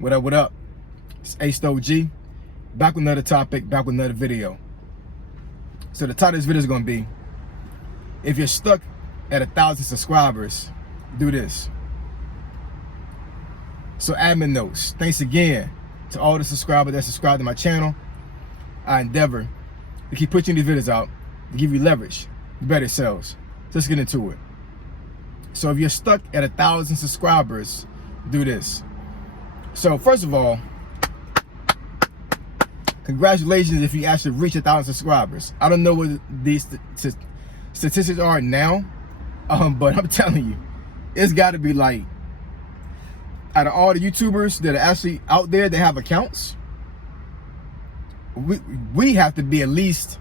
What up, what up? It's Ace OG, back with another topic, back with another video. So the title of this video is going to be, if you're stuck at 1,000 subscribers, do this. So admin notes, thanks again to all the subscribers that subscribe to my channel. I endeavor to keep pushing these videos out to give you leverage, better sales. So let's get into it. So if you're stuck at 1,000 subscribers, do this. So first of all, congratulations if you actually reach 1,000 subscribers. I don't know what these statistics are now, but I'm telling you, it's got to be like, out of all the YouTubers that are actually out there that have accounts, we have to be at least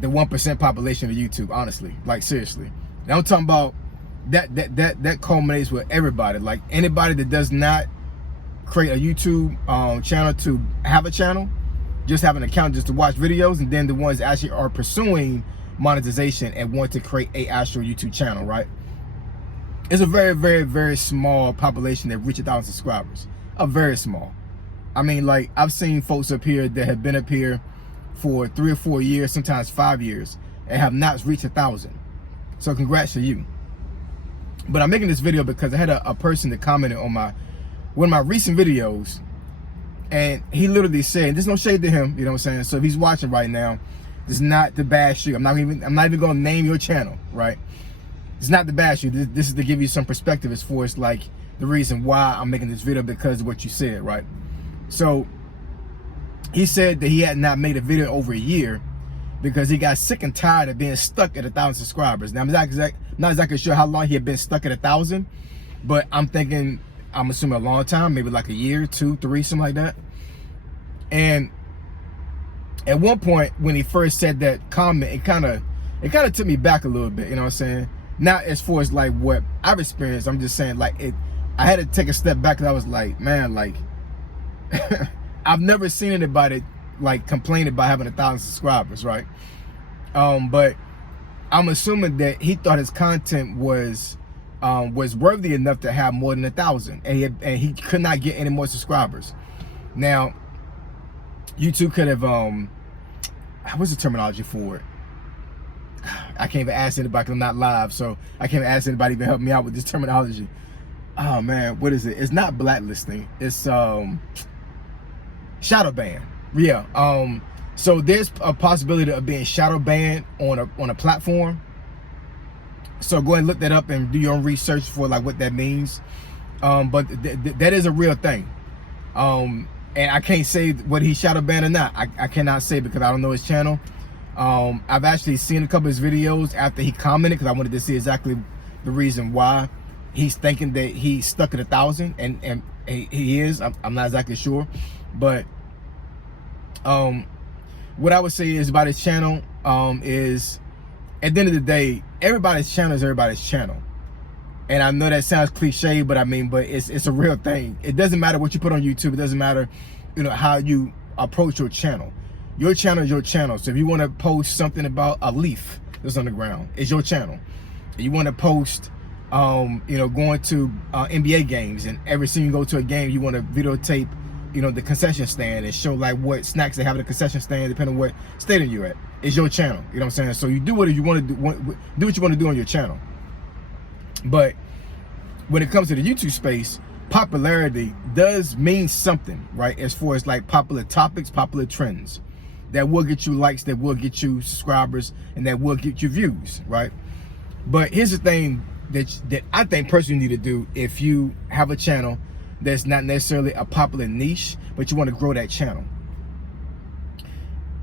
the 1% population of YouTube, honestly. Like, seriously. Now I'm talking about that culminates with everybody. Like, anybody that does not create a YouTube channel to have a channel, just have an account just to watch videos, and then the ones that actually are pursuing monetization and want to create a actual YouTube channel, right? It's a very, very, very small population that reach 1,000 subscribers. A very small. I mean, like, I've seen folks up here that have been up here for 3 or 4 years, sometimes 5 years, and have not reached 1,000. So congrats to you. But I'm making this video because I had a person that commented on one of my recent videos, and he literally said, there's no shade to him, you know what I'm saying? So if he's watching right now, it's not to bash you. I'm not even gonna name your channel, right? It's not to bash you. This is to give you some perspective as far as like the reason why I'm making this video, because of what you said, right? So he said that he had not made a video over a year because he got sick and tired of being stuck at 1,000 subscribers. Now I'm not exactly sure how long he had been stuck at 1,000, but I'm assuming a long time, maybe like a year, 2, 3, something like that. And at one point when he first said that comment, it kind of took me back a little bit, you know what I'm saying? Not as far as like what I've experienced, I'm just saying, like, I had to take a step back, and I was like, man, like, I've never seen anybody like complain about having 1,000 subscribers, right? But I'm assuming that he thought his content was worthy enough to have more than 1,000, and he could not get any more subscribers. Now, YouTube could have what's the terminology for it? I can't even ask anybody because I'm not live, so I can't ask anybody to even help me out with this terminology. Oh man, what is it? It's not blacklisting. It's shadow ban. Yeah. So there's a possibility of being shadow banned on a platform. So go ahead and look that up and do your own research for like what that means. But that is a real thing. And I can't say what he shadow banned or not. I cannot say because I don't know his channel. I've actually seen a couple of his videos after he commented, because I wanted to see exactly the reason why he's thinking that he's stuck at 1,000, and he is. I'm not exactly sure, but what I would say is about his channel is, at the end of the day, everybody's channel is everybody's channel. And I know that sounds cliche, but I mean, but it's a real thing. It doesn't matter what you put on YouTube. It doesn't matter, you know, how you approach your channel. Your channel is your channel. So if you want to post something about a leaf that's on the ground, it's your channel. You want to post, you know, going to NBA games, and every time you go to a game, you want to videotape, you know, the concession stand and show like what snacks they have at the concession stand, depending on what stadium you're at. It's your channel. You know what I'm saying? So you do what you want to do what you want to do on your channel. But when it comes to the YouTube space, popularity does mean something, right? As far as like popular topics, popular trends that will get you likes, that will get you subscribers, and that will get you views, right? But here's the thing that I think personally you need to do if you have a channel that's not necessarily a popular niche, but you want to grow that channel.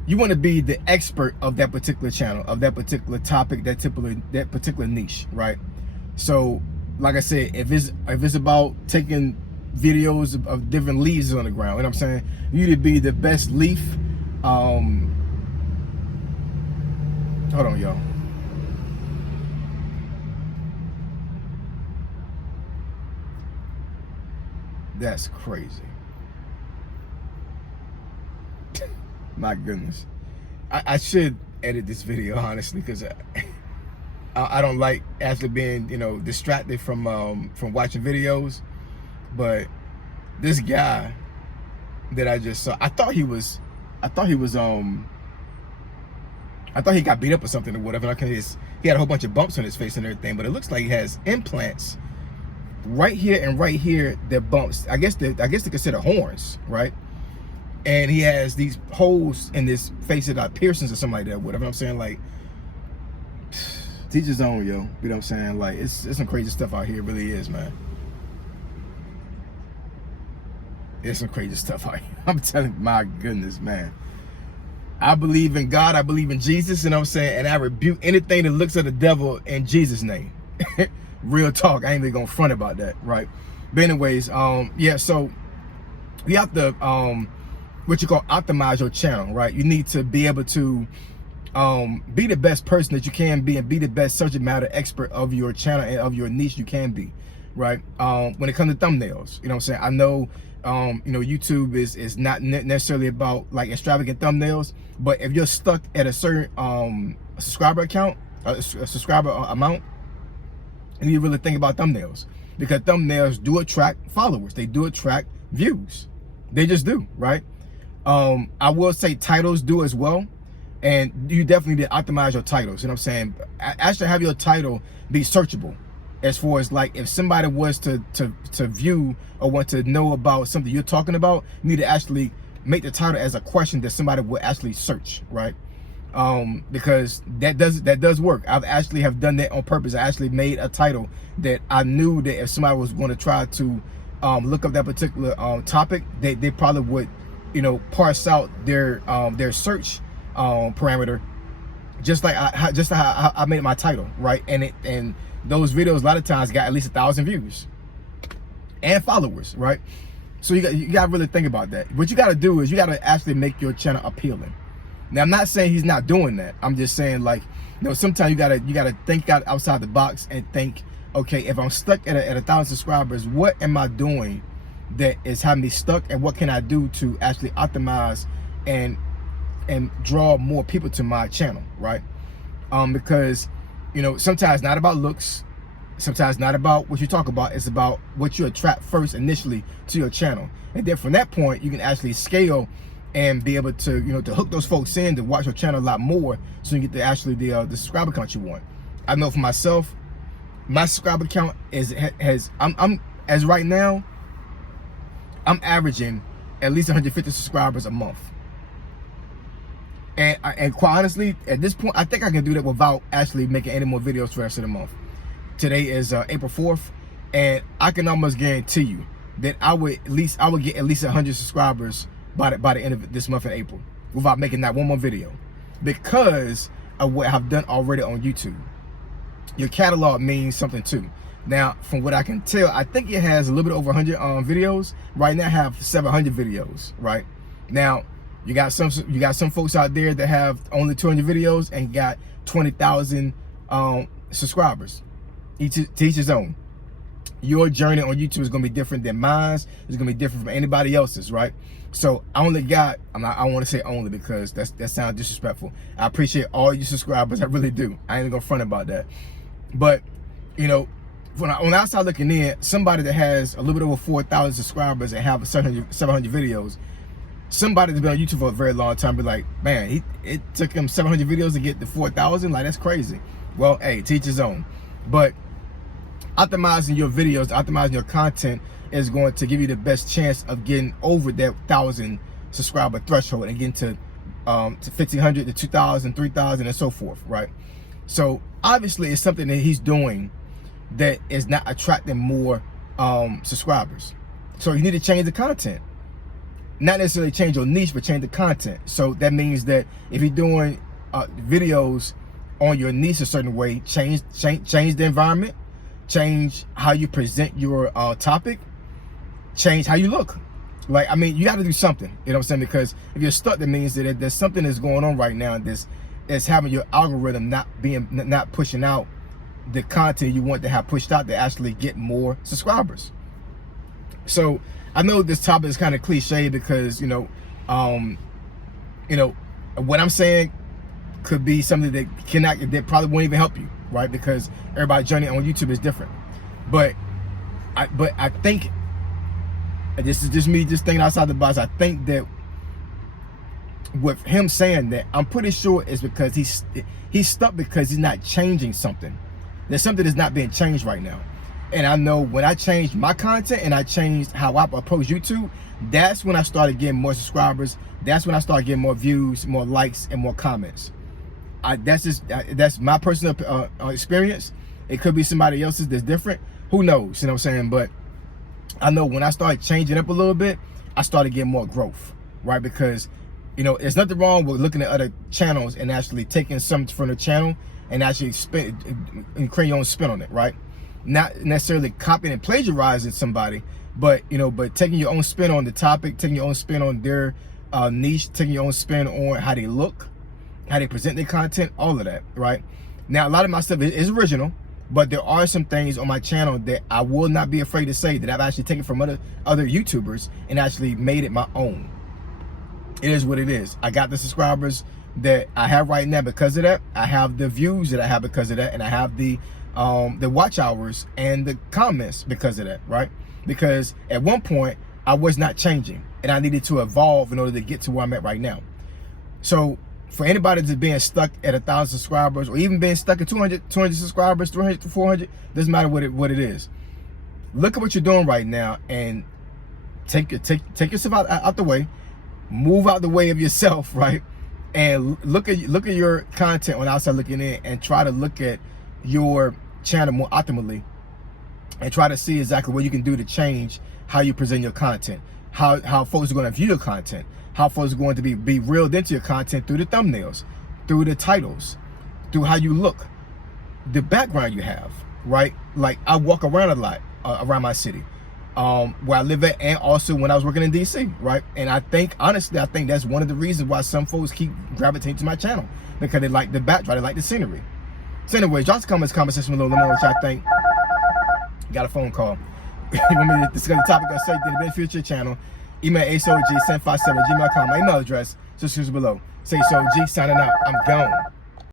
You want to be the expert of that particular channel, of that particular topic, that particular niche, right? So, like I said, if it's about taking videos of different leaves on the ground, you know what I'm saying? You need to be the best leaf. Hold on, y'all. That's crazy. My goodness. I should edit this video, honestly, because I don't like actually being, you know, distracted from watching videos. But this guy that I just saw, I thought he got beat up or something or whatever. Like he had a whole bunch of bumps on his face and everything, but it looks like he has implants right here and right here that bumps. I guess they consider horns, right? And he has these holes in his face that are piercings or something like that, whatever. I'm saying, like, teach his own, yo. You know what I'm saying? Like, it's some crazy stuff out here. It really is, man. There's some crazy stuff out here. I'm telling you, my goodness, man. I believe in God. I believe in Jesus, you know what I'm saying? And I rebuke anything that looks at the devil in Jesus' name. Real talk. I ain't even gonna front about that, right? But anyways, yeah, so you have to what you call optimize your channel, right? You need to be able to be the best person that you can be and be the best subject matter expert of your channel and of your niche you can be, right? When it comes to thumbnails, you know what I'm saying? I know you know, YouTube is not necessarily about like extravagant thumbnails, but if you're stuck at a certain subscriber account, a subscriber amount, you need to really think about thumbnails, because thumbnails do attract followers. They do attract views. They just do, right? I will say titles do as well, and you definitely need to optimize your titles. You know what I'm saying? Actually have your title be searchable. As far as like, if somebody was to view or want to know about something you're talking about, you need to actually make the title as a question that somebody will actually search, right? Because that does work. I've actually have done that on purpose. I actually made a title that I knew that if somebody was going to try to look up that particular topic, they probably would, you know, parse out their search parameter, just like how I made my title, right? And those videos a lot of times got at least 1,000 views and followers, right? So you got to really think about that. What you got to do is you got to actually make your channel appealing. Now, I'm not saying he's not doing that. I'm just saying, like, you know, sometimes you gotta think outside the box and think, okay, if I'm stuck at 1,000 subscribers, what am I doing that is having me stuck, and what can I do to actually optimize and draw more people to my channel, right? Because, you know, sometimes it's not about looks, sometimes not about what you talk about, it's about what you attract first initially to your channel, and then from that point you can actually scale and be able to, you know, to hook those folks in to watch your channel a lot more, so you get the the subscriber count you want. I know for myself, my subscriber count I'm as right now, I'm averaging at least 150 subscribers a month. And quite honestly, at this point, I think I can do that without actually making any more videos for the rest of the month. Today is April 4th, and I can almost guarantee you that I would get at least 100 subscribers by the end of this month in April, without making that one more video, because of what I've done already on YouTube. Your catalog means something too. Now, from what I can tell, I think it has a little bit over 100 videos. Right now I have 700 videos, right? Now, you got some folks out there that have only 200 videos and got 20,000 subscribers. Each his own. Your journey on YouTube is going to be different than mine. It's going to be different from anybody else's, right? So I only got, I don't want to say only, because that sounds disrespectful. I appreciate all you subscribers. I really do. I ain't gonna front about that. But, you know, when I outside looking in, somebody that has a little bit over 4,000 subscribers and have 700 videos, somebody that's been on YouTube for a very long time be like, man, it took him 700 videos to get to 4,000. Like, that's crazy. Well, hey, teach his own. But optimizing your videos, optimizing your content is going to give you the best chance of getting over that 1,000 subscriber threshold and getting to 1,500 to 2,000, 3,000, and so forth, right? So obviously it's something that he's doing that is not attracting more subscribers. So you need to change the content. Not necessarily change your niche, but change the content. So that means that if you're doing videos on your niche a certain way, change the environment, change how you present your topic, change how you look. Like, I mean, you got to do something, you know what I'm saying? Because if you're stuck, that means that there's something that's going on right now that's having your algorithm not pushing out the content you want to have pushed out to actually get more subscribers. So I know this topic is kind of cliche, because you know what I'm saying could be something that probably won't even help you, right? Because everybody's journey on YouTube is different. But I think And this is just me just thinking outside the box. I think that with him saying that, I'm pretty sure it's because he's stuck because he's not changing something. There's something that's not being changed right now. And I know when I changed my content and I changed how I approach YouTube, that's when I started getting more subscribers. That's when I started getting more views, more likes, and more comments. That's my personal experience. It could be somebody else's that's different. Who knows? You know what I'm saying? But I know when I started changing up a little bit, I started getting more growth, right? Because, you know, there's nothing wrong with looking at other channels and actually taking something from the channel and actually spin and create your own spin on it, right? Not necessarily copying and plagiarizing somebody, but, you know, but taking your own spin on the topic, taking your own spin on their niche, taking your own spin on how they look, how they present their content, all of that, right? Now, a lot of my stuff is original, but there are some things on my channel that I will not be afraid to say that I've actually taken from other YouTubers and actually made it my own. It is what it is. I got the subscribers that I have right now because of that. I have the views that I have because of that, and I have the watch hours and the comments because of that, right? Because at one point I was not changing and I needed to evolve in order to get to where I'm at right now. So for anybody that's being stuck at 1,000 subscribers or even being stuck at 200 subscribers, 300 to 400, doesn't matter what it is. Look at what you're doing right now and take yourself out the way, move out the way of yourself, right? And look at your content on outside looking in and try to look at your channel more optimally and try to see exactly what you can do to change how you present your content, how folks are going to view your content, how folks are going to be reeled into your content through the thumbnails, through the titles, through how you look, the background you have, right? Like I walk around a lot around my city, where I live at, and also when I was working in DC, right? And I think, honestly, I think that's one of the reasons why some folks keep gravitating to my channel, because they like the backdrop, they like the scenery. So anyway, drop the comment section below, let me know what y'all think. Got a phone call. You want me to discuss the topic of safety and the benefit of your channel? Email asog757@gmail.com. My email address, just below. Say so G signing out. I'm gone.